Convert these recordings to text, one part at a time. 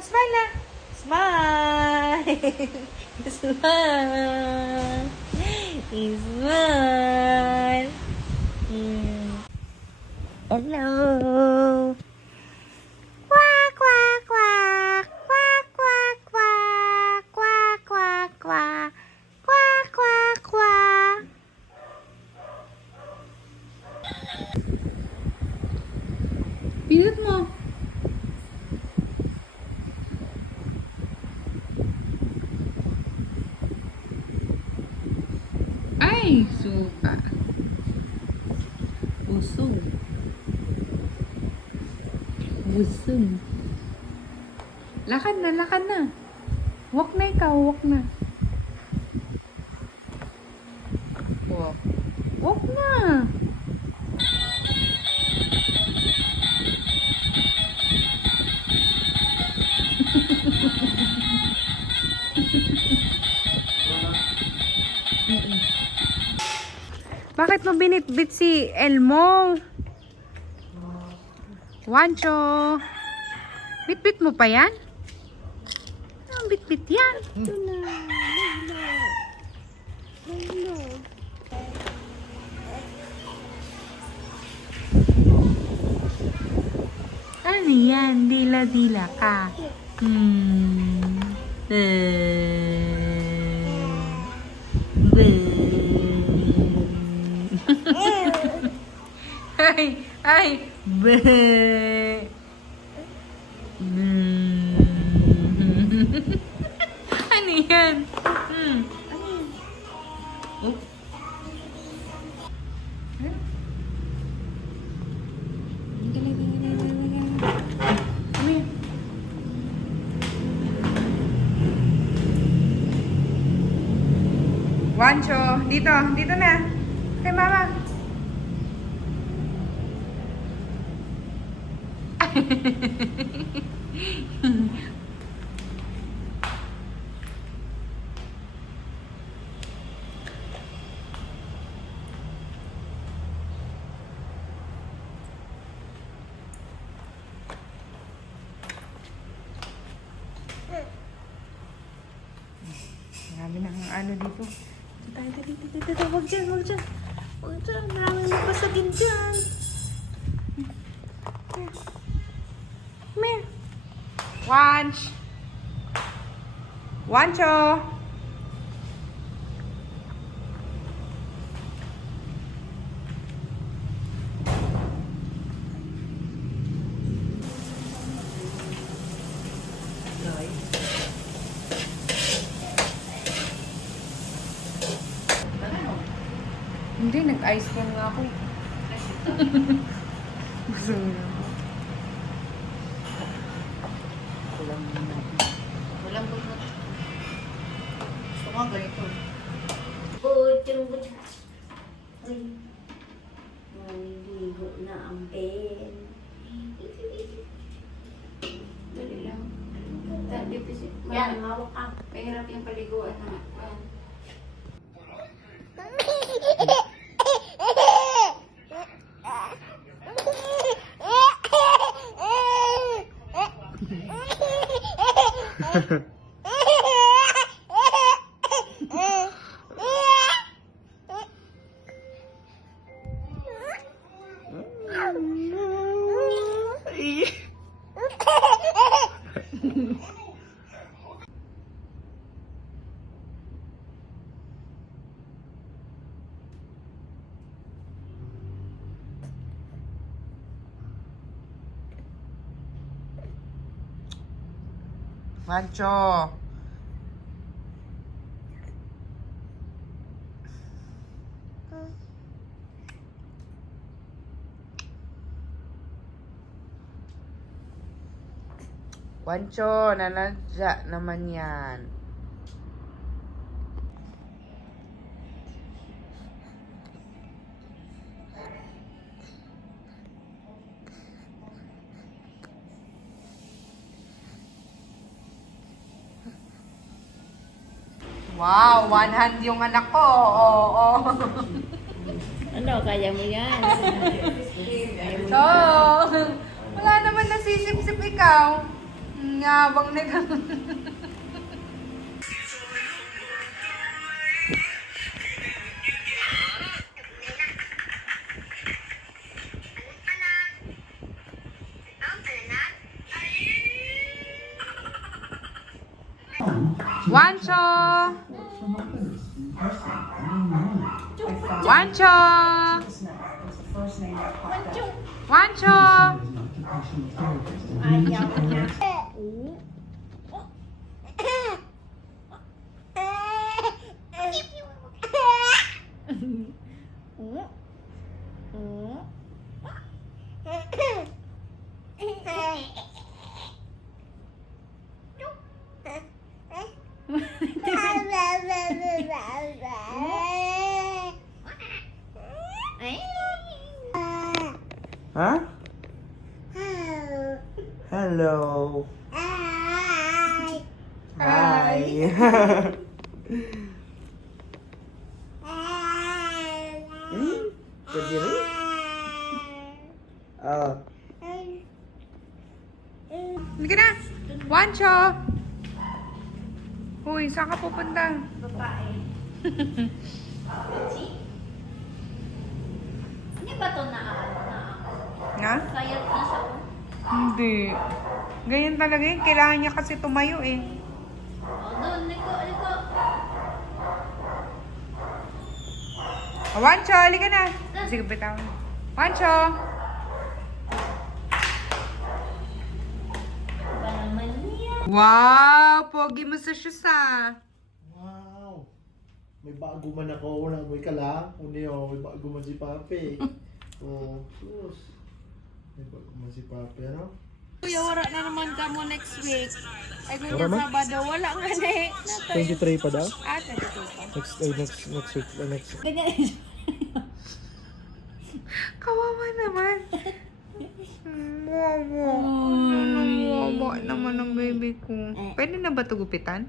Smile na. Smile. Smile. Smile. Hello. Quack, quack, quack. Quack, quack, quack. Quack, quack, quack. Quack, quack, quack. Pinat mo. Ay, suka. Busog. Busog. Lakad na, lakad na. Walk na ikaw, walk na. Walk. Walk na. Bakit mo binitbit si Elmo? Wancho. Bitbit mo pa yan? Ang bitbit yan. Ito na. Ano yan? Dila-dila ka. Ay, ay, ano yan? Oh. Ano yan? Wancho, dito, dito na. Kay mama. Marami na ang ano dito. Dito. Huwag dyan, huwag dyan. Huwag dyan, maraming napasagin dyan. Come here. Wanch. Wancho. Hindi, nag-ice cream nga ako. Gusto mo na. Walang bunot. Gusto ko ganito. Ay. Maliligo na ang pen. Dali lang. Yan, mawak ka. Mahirap yung paliguan na. Wancho. Wancho, nanadya naman yan. Wow, one hand yung anak ko. Oo. Ano, kaya mo yan? So, wala naman nasisip-sip ikaw. Ngabang na ka. Wancho! Wancho! Wancho! Ayaw niya. Huh? Hello. Hi. Pwede rin? Oh. Hindi na! Wancho! Uy, saan ka pupunta? Babae. Hindi ba ito na? Nga? Sayat na siya. Hindi. Ganyan talaga yun. Kailangan niya kasi tumayo eh. Doon, liko. Oh, Wancho, halika na. Sige, bitaw. Wancho! Ba naman niya? Wow! Pogi mo sa shoes ah. Wow. May bago man ako. Namoy ka lang. Uni oh, may bago man si Papi. Oh, sus. May bago man si Papi, ano? Kuya, wala na naman ka mo next week. Ay, Wala kuya, man? Sabado, wala nga na eh. 23 pa daw? Ah, 22 pa. Next week. Next. Ganyan. Kawawa naman. Wawa. Wawa naman ang baby ko. Pwede na ba ito gupitan?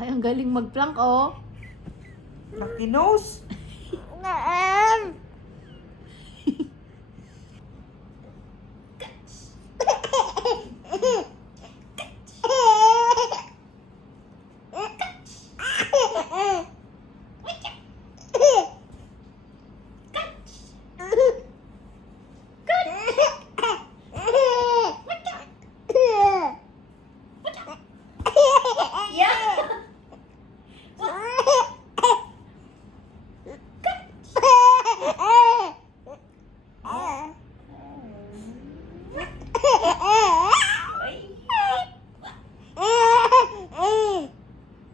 Ay, ang galing mag-plank, oh. Lucky nose.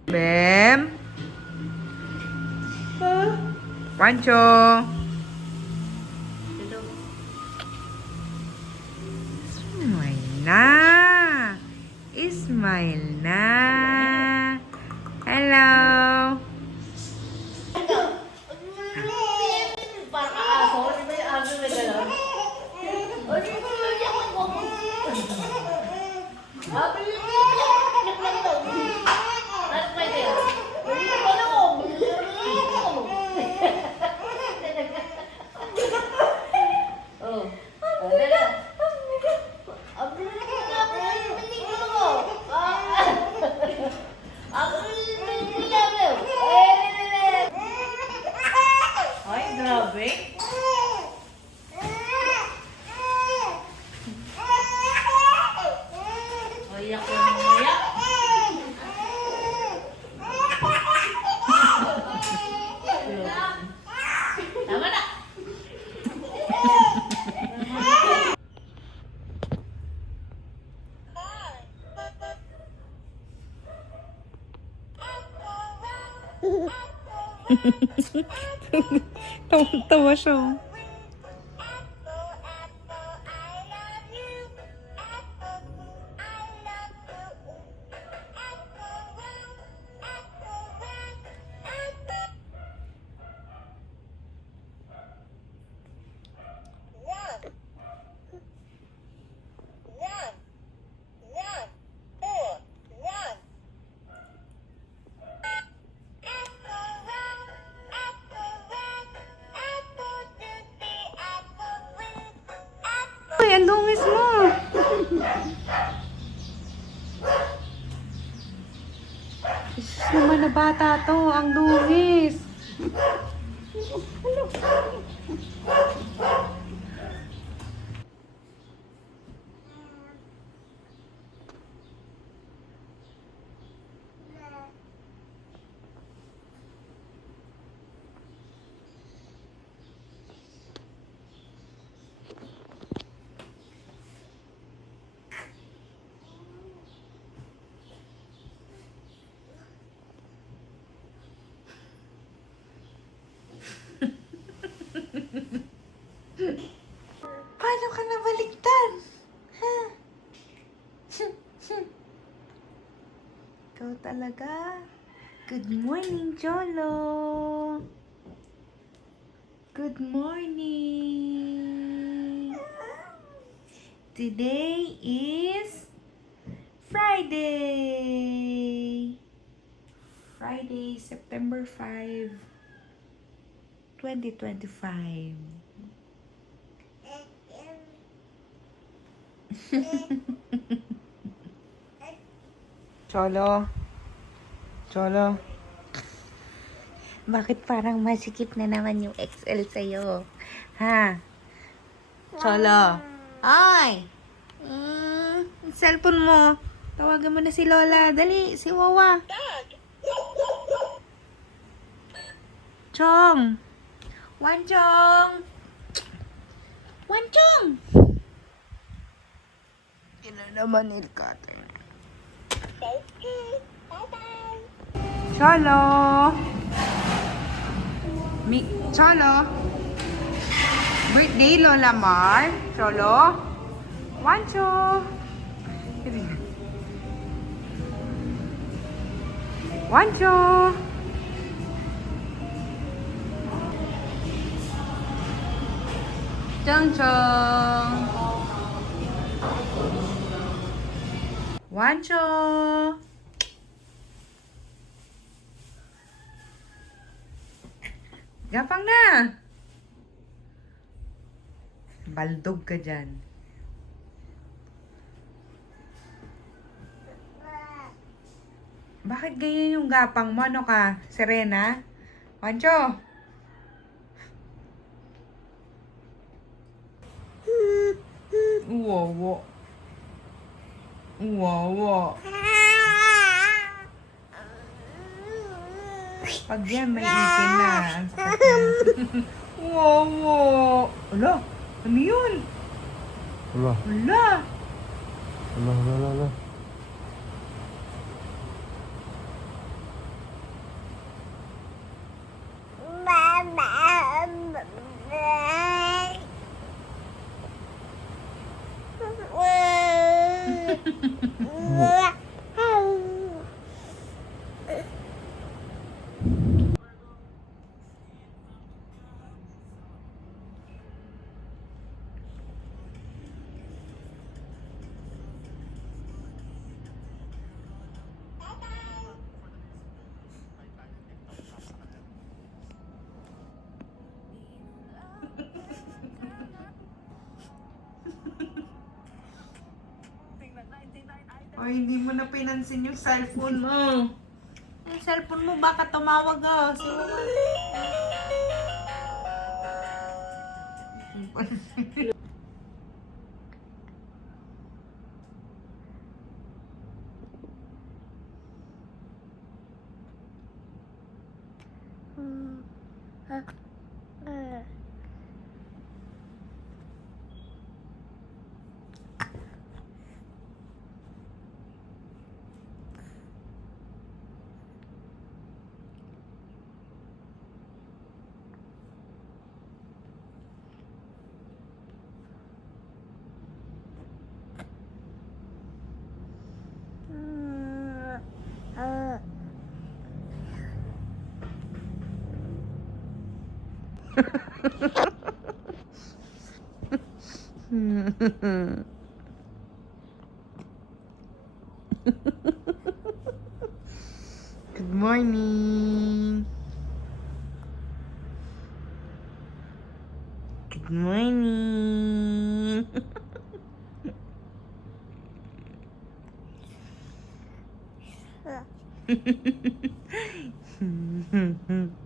Bem. Wancho. Smile na. Smile na. Hello. Para ka aso, di ba yung aso may galon? O, di ba yung ako mo? Habi yung yung lang to. Ano pa yun? Hindi ko na mo. Oh. Dala. Abi nga po yung pelikula mo. Abi yung pelikula mo. Ay, grabe. Oyak ko ng oyak. Tama na. Tawa siya. naman na bata to. Ang dungis. Paano ka nabaliktad? Ha? Ikaw talaga. Good morning, Cholo. Good morning. Today is Friday. Friday, September 5, 2025. Cholo. Cholo. Bakit parang masikip na naman yung XL sa'yo? Ha? Cholo. Ay! Cellphone mo. Tawagan mo na si Lola. Dali, si Wawa. Chong. Wanchong. Wanchong. Ina naman ni Cutter. Cholo. Cholo. Birthday, Lola Mar. Cholo. Wancho. Wancho. Chong chong. Wancho. Gapang na. Baldog ka dyan. Bakit ganyan yung gapang mo? Ano ka? Serena? Wancho? Uwawa. Uwawa. Pag yan, may ipin na. Ang sakit na. Uwawa. Ala, ano yun? Wala. Ala. Wala. Ay, hindi mo na pinansin yung cellphone mo. Yung cellphone mo, baka tumawag ah. Si Good morning. Good morning. Hmm, hmm.